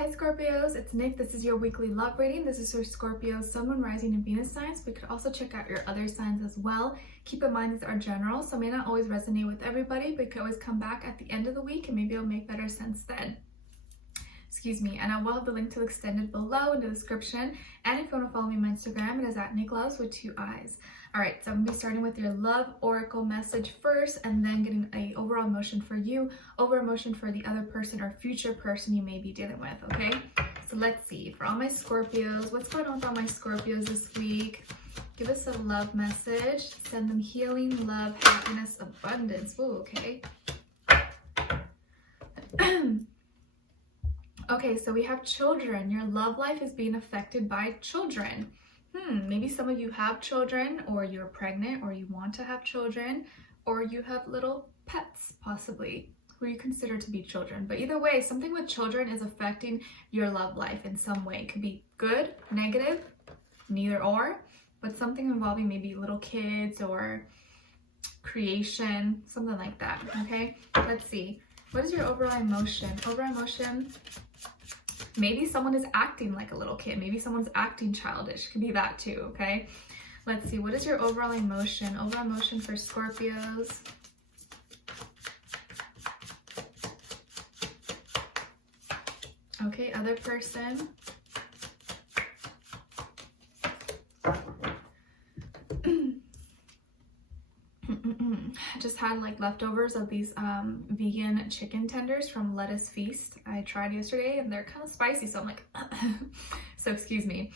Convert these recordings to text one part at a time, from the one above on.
Hi Scorpios, it's Nick. This is your weekly love reading. This is for Scorpio, Sun, Moon, Rising, and Venus signs. We could also check out your other signs as well. Keep in mind these are general, so may not always resonate with everybody, but you can always come back at the end of the week and maybe it'll make better sense then. Excuse me, and I will have the link to extended below in the description. And if you want to follow me on my Instagram, it is at Nicloves with 2 eyes. All right, so I'm gonna be starting with your love oracle message first, and then getting a overall emotion for you, over emotion for the other person or future person you may be dealing with. Okay, so let's see for all my Scorpios, what's going on with all my Scorpios this week? Give us a love message. Send them healing, love, happiness, abundance. Ooh, okay. Okay, so we have children. Your love life is being affected by children. Maybe some of you have children, or you're pregnant, or you want to have children, or you have little pets, possibly, who you consider to be children. But either way, something with children is affecting your love life in some way. It could be good, negative, neither or, but something involving maybe little kids or creation, something like that, okay? Let's see. What is your overall emotion? Overall emotion, maybe someone is acting like a little kid. Maybe someone's acting childish. Could be that too, okay? Let's see. What is your overall emotion? Overall emotion for Scorpios. Okay, other person. I just had like leftovers of these vegan chicken tenders from Lettuce Feast. I tried yesterday and they're kind of spicy, so I'm like, so excuse me.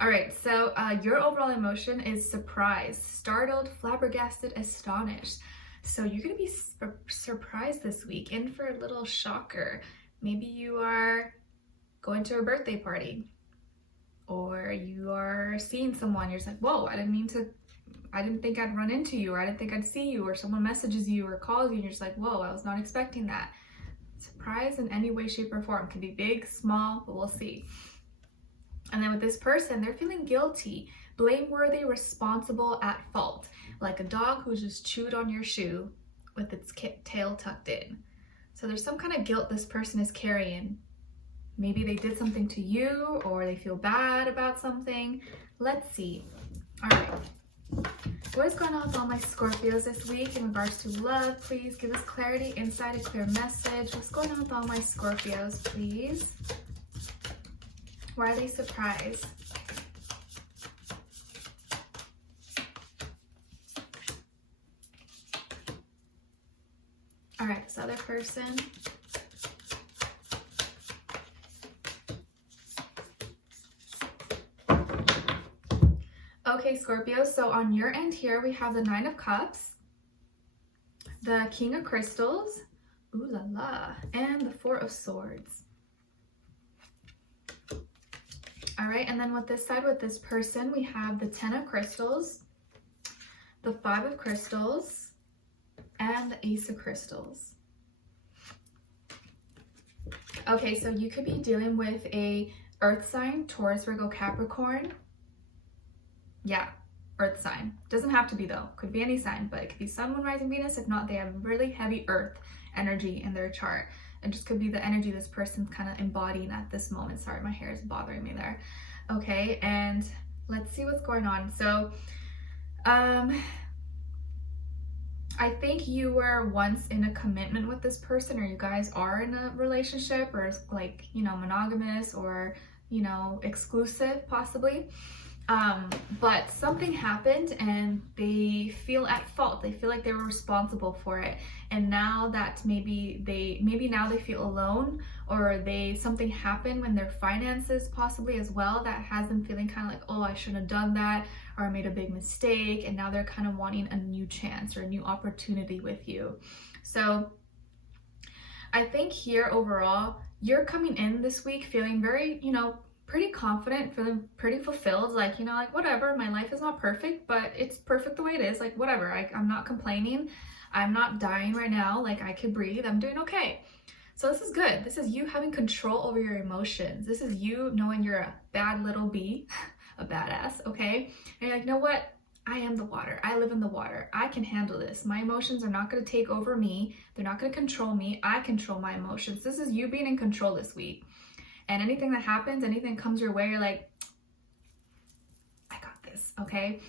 All right, so your overall emotion is surprised, startled, flabbergasted, astonished. So you're gonna be surprised this week, in for a little shocker. Maybe you are going to a birthday party, or you are seeing someone, you're just like, whoa, I didn't think I'd run into you, or I didn't think I'd see you, or someone messages you or calls you and you're just like, whoa, I was not expecting that. Surprise in any way, shape, or form. Could be big, small, but we'll see. And then with this person, they're feeling guilty, blameworthy, responsible, at fault. Like a dog who's just chewed on your shoe with its tail tucked in. So there's some kind of guilt this person is carrying. Maybe they did something to you, or they feel bad about something. Let's see. All right. What is going on with all my Scorpios this week in regards to love? Please give us clarity, insight, a clear message. What's going on with all my Scorpios, please? Why are they surprised? All right, this other person. Okay, Scorpio, so on your end here, we have the 9 of Cups, the King of Crystals, ooh la la, and the 4 of Swords. All right, and then with this side, with this person, we have the 10 of Crystals, the 5 of Crystals, and the Ace of Crystals. Okay, so you could be dealing with a earth sign, Taurus, Virgo, Capricorn. Yeah, earth sign. Doesn't have to be though. Could be any sign, but it could be Sun, Moon, Rising, Venus. If not, they have really heavy earth energy in their chart. It just could be the energy this person's kind of embodying at this moment. Sorry, my hair is bothering me there. Okay, and let's see what's going on. So, I think you were once in a commitment with this person, or you guys are in a relationship, or like, you know, monogamous, or, you know, exclusive possibly. But something happened and they feel at fault. They feel like they were responsible for it. And now that maybe now they feel alone, or something happened when their finances possibly as well, that has them feeling kind of like, oh, I shouldn't have done that, or I made a big mistake. And now they're kind of wanting a new chance or a new opportunity with you. So I think here overall, you're coming in this week feeling very, you know, pretty confident, feeling pretty fulfilled, like, you know, like, whatever, my life is not perfect, but it's perfect the way it is, like, whatever, I'm not complaining, I'm not dying right now, like, I could breathe, I'm doing okay. So this is good. This is you having control over your emotions. This is you knowing you're a bad little bee, a badass, okay? And you're like, you know what? I am the water. I live in the water. I can handle this. My emotions are not going to take over me. They're not going to control me. I control my emotions. This is you being in control this week. And anything that happens, anything comes your way, you're like, I got this, okay?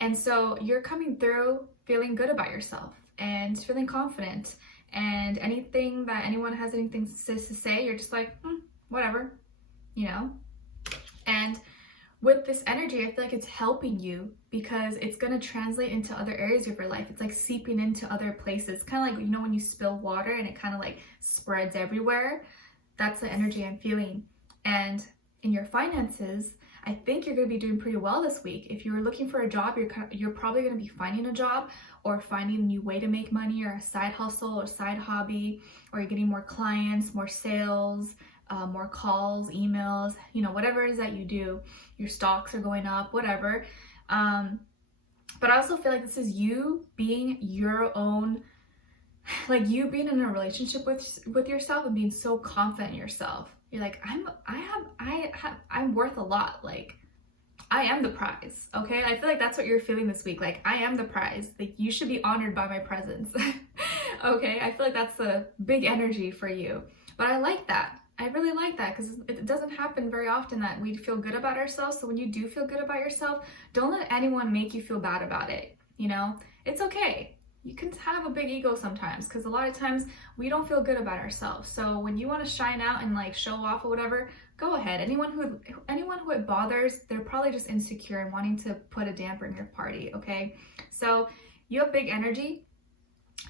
And so you're coming through feeling good about yourself and feeling confident. And anything that anyone has anything to say, you're just like, whatever, you know? And with this energy, I feel like it's helping you because it's going to translate into other areas of your life. It's like seeping into other places. Kind of like, you know, when you spill water and it kind of like spreads everywhere. That's the energy I'm feeling. And in your finances, I think you're going to be doing pretty well this week. If you were looking for a job, you're probably going to be finding a job or finding a new way to make money or a side hustle or side hobby, or you're getting more clients, more sales, more calls, emails, you know, whatever it is that you do. Your stocks are going up, whatever. But I also feel like this is you being your own, like you being in a relationship with yourself and being so confident in yourself. You're like, I'm worth a lot. Like, I am the prize, okay? I feel like that's what you're feeling this week. Like, I am the prize. Like, you should be honored by my presence, okay? I feel like that's a big energy for you. But I like that. I really like that because it doesn't happen very often that we feel good about ourselves. So when you do feel good about yourself, don't let anyone make you feel bad about it, you know? It's okay. You can have a big ego sometimes because a lot of times we don't feel good about ourselves. So when you want to shine out and like show off or whatever, go ahead. Anyone who it bothers, they're probably just insecure and wanting to put a damper in your party, okay? So you have big energy.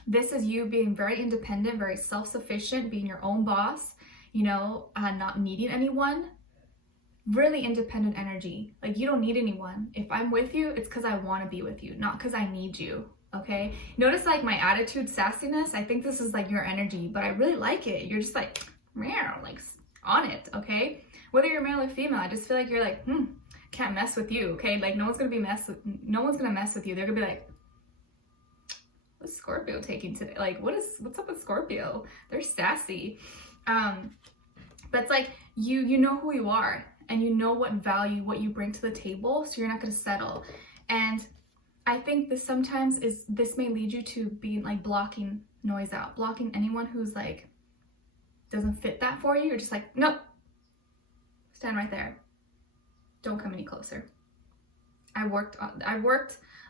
This is you being very independent, very self-sufficient, being your own boss, you know, not needing anyone. Really independent energy. Like, you don't need anyone. If I'm with you, it's because I want to be with you, not because I need you. Okay, notice like my attitude, sassiness. I think this is like your energy, but I really like it. You're just like, meow, like on it. Okay, whether you're male or female, I just feel like you're like, can't mess with you. Okay, like no one's gonna mess with you. They're gonna be like, what's Scorpio taking today? Like, what's up with Scorpio? They're sassy. But it's like you know who you are and you know what you bring to the table, so you're not gonna settle. And I think this may lead you to being like blocking noise out, blocking anyone who's like, doesn't fit that for you. You're just like, nope, stand right there. Don't come any closer. I worked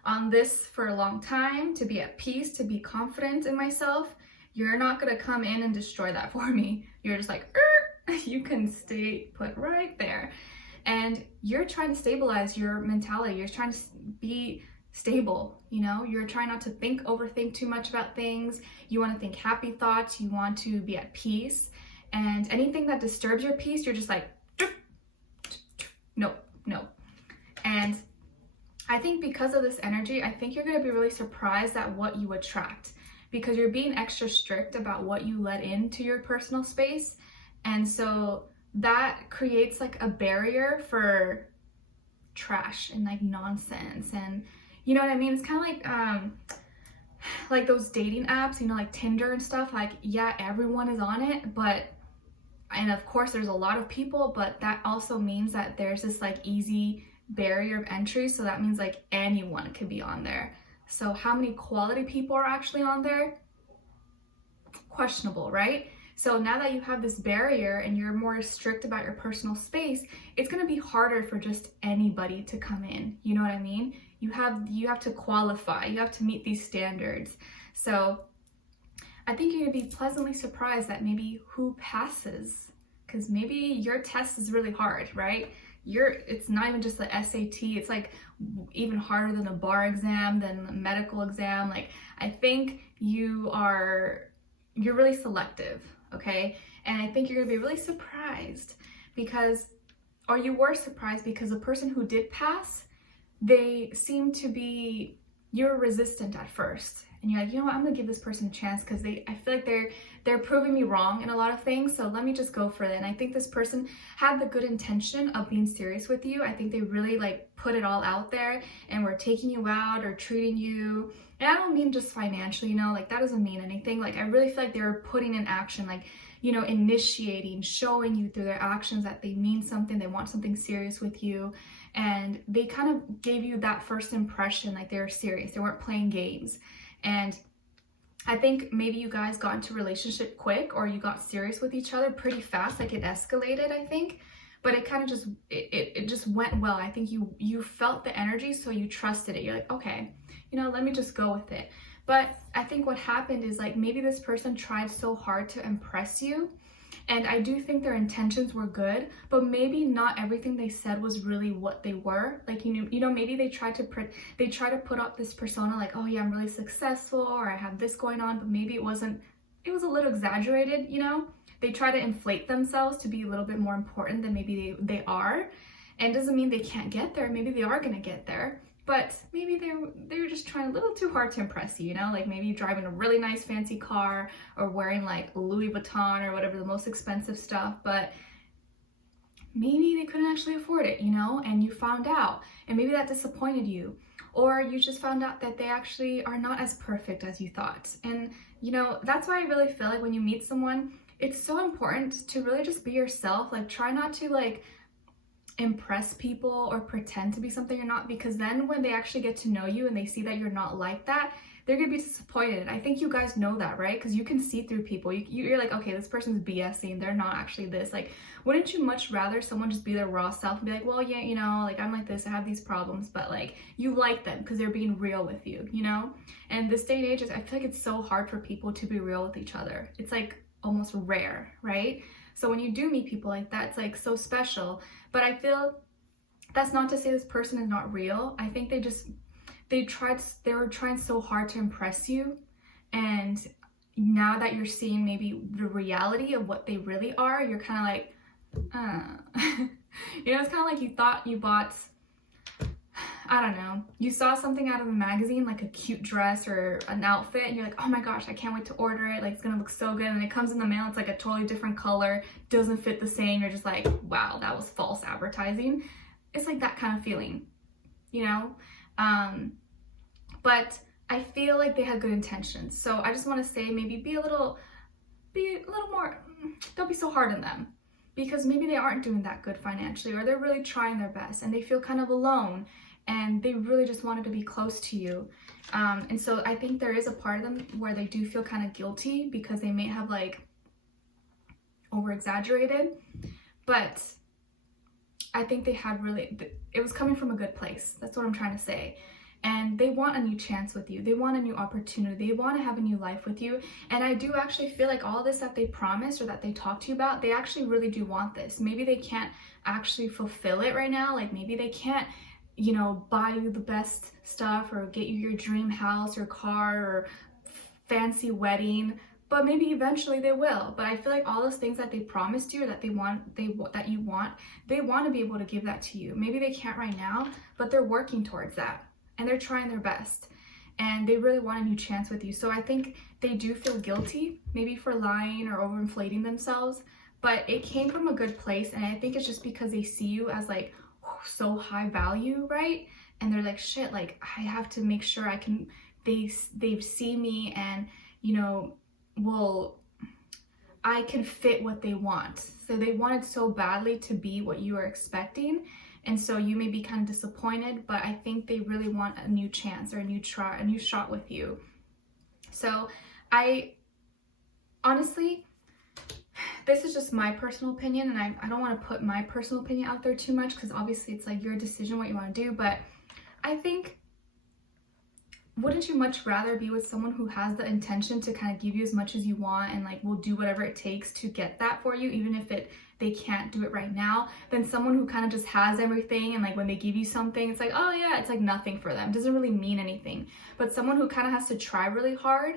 on this for a long time to be at peace, to be confident in myself. You're not gonna come in and destroy that for me. You're just like, you can stay put right there. And you're trying to stabilize your mentality. You're trying to be stable, you know? You're trying not to overthink too much about things. You want to think happy thoughts. You want to be at peace. And anything that disturbs your peace, you're just like, no. And I think because of this energy, I think you're going to be really surprised at what you attract because you're being extra strict about what you let into your personal space. And so that creates like a barrier for trash and like nonsense, and you know what I mean? It's kind of like those dating apps, you know, like Tinder and stuff. Like, yeah, everyone is on it, and of course there's a lot of people, but that also means that there's this like easy barrier of entry. So that means like anyone could be on there. So how many quality people are actually on there? Questionable, right? So now that you have this barrier and you're more strict about your personal space, it's going to be harder for just anybody to come in. You know what I mean? You have to qualify. You have to meet these standards. So I think you're going to be pleasantly surprised at maybe who passes, because maybe your test is really hard, right? It's not even just the SAT. It's like even harder than a bar exam, than a medical exam. Like, I think you're really selective. Okay, and I think you're gonna be really surprised you were surprised because the person who did pass, they seem to be, you're resistant at first, and you're like, you know what, I'm gonna give this person a chance because I feel like they're proving me wrong in a lot of things, so let me just go for it. And I think this person had the good intention of being serious with you. I think they really like put it all out there and were taking you out or treating you. And I don't mean just financially, you know, like that doesn't mean anything. Like, I really feel like they were putting in action, like, you know, initiating, showing you through their actions that they mean something, they want something serious with you. And they kind of gave you that first impression, like they were serious, they weren't playing games. And I think maybe you guys got into a relationship quick, or you got serious with each other pretty fast, like it escalated, I think. But it kind of just, it just went well. I think you felt the energy, so you trusted it. You're like, okay, you know, let me just go with it. But I think what happened is like maybe this person tried so hard to impress you. And I do think their intentions were good, but maybe not everything they said was really what they were. Like, you know, maybe they try to put up this persona like, oh yeah, I'm really successful, or I have this going on, but maybe it was a little exaggerated, you know? They try to inflate themselves to be a little bit more important than maybe they are. And it doesn't mean they can't get there. Maybe they are gonna get there. But maybe they're just trying a little too hard to impress you, you know? Like maybe driving a really nice fancy car, or wearing like Louis Vuitton or whatever, the most expensive stuff, but maybe they couldn't actually afford it, you know? And you found out, and maybe that disappointed you. Or you just found out that they actually are not as perfect as you thought. And you know, that's why I really feel like when you meet someone, it's so important to really just be yourself. Like try not to like impress people or pretend to be something you're not, because then when they actually get to know you and they see that you're not like that, they're gonna be disappointed. I think you guys know that, right? Because you can see through people. You're like, okay, this person's BSing, they're not actually this. Like, wouldn't you much rather someone just be their raw self and be like, well, yeah, you know, like I'm like this, I have these problems, but like you like them because they're being real with you, you know? And this day and age, I feel like it's so hard for people to be real with each other. It's like almost rare, right? So when you do meet people like that, it's like so special. But I feel that's not to say this person is not real. I think they were trying so hard to impress you. And now that you're seeing maybe the reality of what they really are, you're kind of like, you know, it's kind of like you thought you bought, I don't know, you saw something out of a magazine, like a cute dress or an outfit, and you're like, oh my gosh, I can't wait to order it, like it's gonna look so good, and it comes in the mail, it's like a totally different color, doesn't fit the same, you're just like, wow, that was false advertising. It's like that kind of feeling, you know? But I feel like they had good intentions, so I just want to say maybe be a little more, don't be so hard on them, because maybe they aren't doing that good financially, or they're really trying their best and they feel kind of alone, and they really just wanted to be close to you. And so I think there is a part of them where they do feel kind of guilty because they may have like over exaggerated, but I think they had really, it was coming from a good place. That's what I'm trying to say. And they want a new chance with you. They want a new opportunity. They want to have a new life with you. And I do actually feel like all this that they promised or that they talked to you about, they actually really do want this. Maybe they can't actually fulfill it right now. Like maybe they can't, you know, buy you the best stuff or get you your dream house or car or fancy wedding, but maybe eventually they will. But I feel like all those things that they promised you or that they want to be able to give that to you. Maybe they can't right now, but they're working towards that. And they're trying their best, and they really want a new chance with you. So I think they do feel guilty, maybe for lying or overinflating themselves, but it came from a good place. And I think it's just because they see you as like so high value, right? And they're like, shit, like I have to make sure I can, they see me and, you know, well, I can fit what they want. So they wanted so badly to be what you are expecting. And so you may be kind of disappointed, but I think they really want a new chance or a new shot with you. So I honestly, this is just my personal opinion, and I don't want to put my personal opinion out there too much because obviously it's like your decision what you want to do. But I think, wouldn't you much rather be with someone who has the intention to kind of give you as much as you want and like will do whatever it takes to get that for you, even if they can't do it right now, than someone who kind of just has everything and like when they give you something, it's like, oh yeah, it's like nothing for them. It doesn't really mean anything. But someone who kind of has to try really hard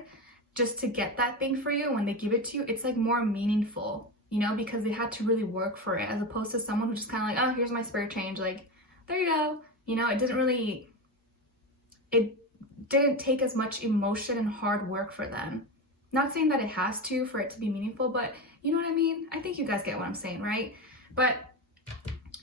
just to get that thing for you, and when they give it to you, it's like more meaningful, you know, because they had to really work for it, as opposed to someone who just kind of like, oh, here's my spare change, like, there you go. You know, it didn't take as much emotion and hard work for them. Not saying that it has to for it to be meaningful, but you know what I mean? I think you guys get what I'm saying, right? But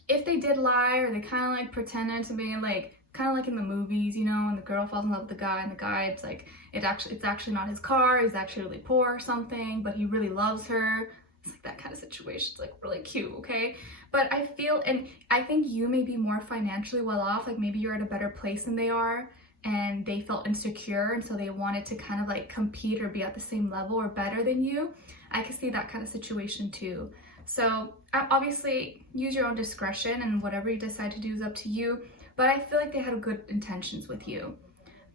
if they did lie, or they kind of like pretended to be like, kind of like in the movies, you know, and the girl falls in love with the guy, and the guy, it's like, it's actually not his car, he's actually really poor or something, but he really loves her. It's like that kind of situation. It's like really cute, okay? But I feel, and I think you may be more financially well off, like maybe you're at a better place than they are, and they felt insecure, and so they wanted to kind of like compete or be at the same level or better than you. I can see that kind of situation too. So obviously use your own discretion, and whatever you decide to do is up to you, but I feel like they had good intentions with you.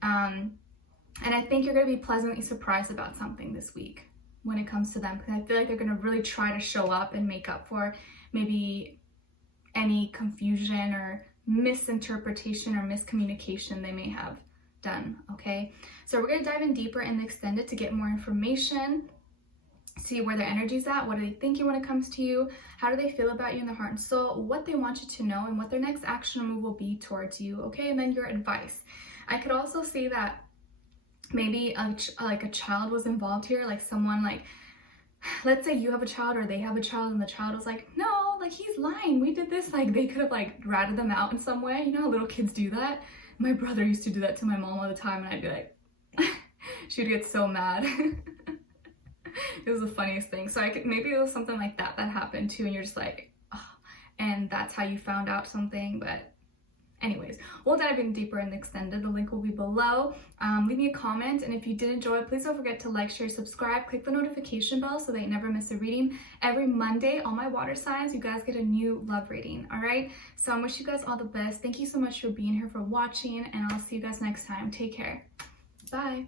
And I think you're going to be pleasantly surprised about something this week when it comes to them, because I feel like they're going to really try to show up and make up for maybe any confusion or misinterpretation or miscommunication they may have done, okay? So we're going to dive in deeper in the extended to get more information, see where their energy's at, what are they thinking when it comes to you, how do they feel about you in their heart and soul, what they want you to know, and what their next action move will be towards you, okay? And then your advice. I could also see that maybe like a child was involved here, like someone, like, let's say you have a child or they have a child, and the child was like, no, like he's lying, we did this. Like they could have like ratted them out in some way. You know how little kids do that? My brother used to do that to my mom all the time, and I'd be like, she'd get so mad. It was the funniest thing. So maybe it was something like that happened too, and you're just like, oh, and that's how you found out something. But anyways, we'll dive in deeper in the extended. The link will be below. Leave me a comment, and if you did enjoy it, please don't forget to like, share, subscribe, click the notification bell so that you never miss a reading. Every Monday, all my water signs, you guys get a new love reading, all right? So I wish you guys all the best. Thank you so much for being here, for watching, and I'll see you guys next time. Take care. Bye.